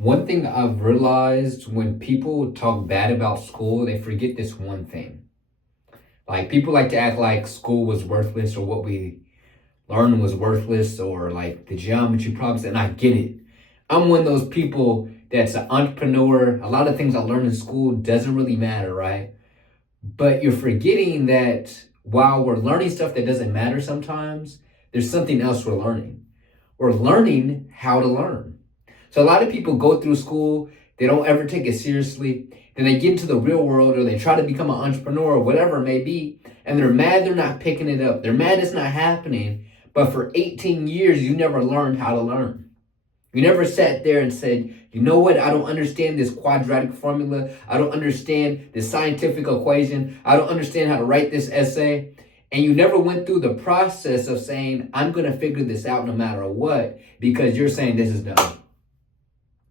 One thing I've realized when people talk bad about school, they forget this one thing. Like people like to act like school was worthless or what we learned was worthless or like the geometry problems, and I get it. I'm one of those people that's an entrepreneur. A lot of things I learned in school doesn't really matter, right? But you're forgetting that while we're learning stuff that doesn't matter sometimes, there's something else we're learning. We're learning how to learn. So a lot of people go through school, they don't ever take it seriously. Then they get into the real world or they try to become an entrepreneur or whatever it may be, and they're mad they're not picking it up. They're mad it's not happening. But for 18 years, you never learned how to learn. You never sat there and said, you know what? I don't understand this quadratic formula. I don't understand this scientific equation. I don't understand how to write this essay. And you never went through the process of saying, I'm going to figure this out no matter what, because you're saying this is dumb.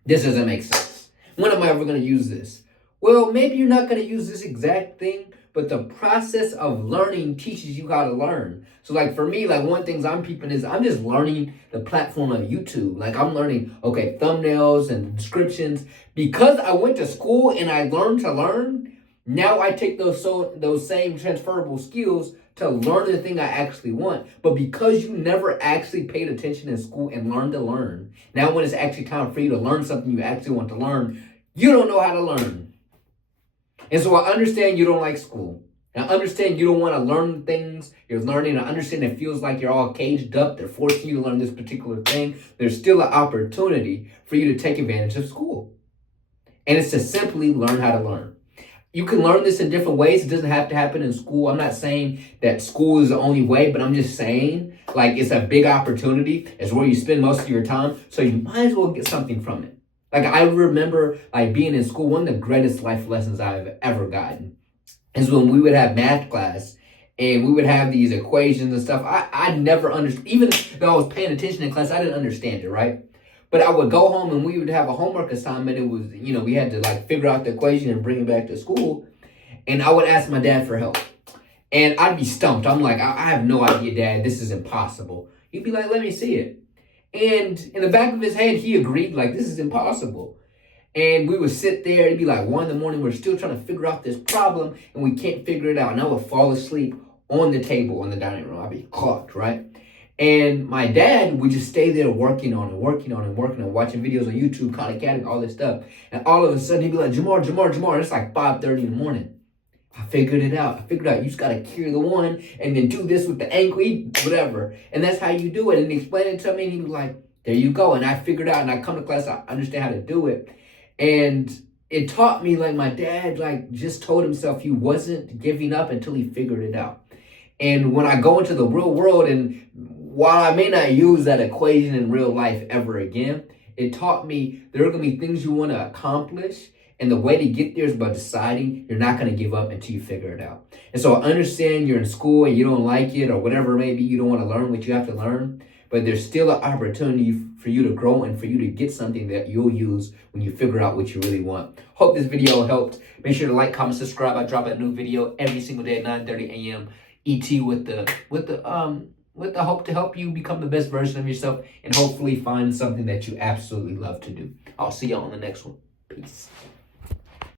This doesn't make sense. When am I ever going to use this? Well, maybe you're not going to use this exact thing, but the process of learning teaches you how to learn. So like for me, like one things I'm peeping is I'm just learning the platform of YouTube. Like I'm learning, okay, thumbnails and descriptions. Because I went to school and I learned to learn, now I take those same transferable skills to learn the thing I actually want. But because you never actually paid attention in school and learned to learn, now when it's actually time for you to learn something you actually want to learn, you don't know how to learn. And so I understand you don't like school. I understand you don't want to learn things you're learning. I understand it feels like you're all caged up. They're forcing you to learn this particular thing. There's still an opportunity for you to take advantage of school. And it's to simply learn how to learn. You can learn this in different ways. It doesn't have to happen in school. I'm not saying that school is the only way, but I'm just saying like it's a big opportunity. It's where you spend most of your time. So you might as well get something from it. Like I remember like being in school, one of the greatest life lessons I've ever gotten is when we would have math class and we would have these equations and stuff. I never understood, even though I was paying attention in class, I didn't understand it, right? But I would go home and we would have a homework assignment. It was, we had to like figure out the equation and bring it back to school. And I would ask my dad for help. And I'd be stumped. I'm like, I have no idea, Dad. This is impossible. He'd be like, let me see it. And in the back of his head, he agreed, like, this is impossible. And we would sit there, it'd be like 1 a.m, we're still trying to figure out this problem, and we can't figure it out. And I would fall asleep on the table in the dining room. I'd be clocked, right? And my dad would just stay there working on it, watching videos on YouTube, Khan Academy, all this stuff. And all of a sudden, he'd be like, Jamar. And it's like 5:30 in the morning. I figured it out. You just got to carry the one and then do this with the ankle, whatever. And that's how you do it. And he explained it to me, and he was like, there you go. And I figured out, and I come to class, I understand how to do it. And it taught me, like, my dad, like, just told himself he wasn't giving up until he figured it out. And when I go into the real world, and while I may not use that equation in real life ever again, it taught me there are going to be things you want to accomplish. And the way to get there is by deciding you're not going to give up until you figure it out. And so I understand you're in school and you don't like it or whatever it may be. You don't want to learn what you have to learn. But there's still an opportunity for you to grow and for you to get something that you'll use when you figure out what you really want. Hope this video helped. Make sure to like, comment, subscribe. I drop a new video every single day at 9:30 a.m. ET with the hope to help you become the best version of yourself and hopefully find something that you absolutely love to do. I'll see y'all on the next one. Peace.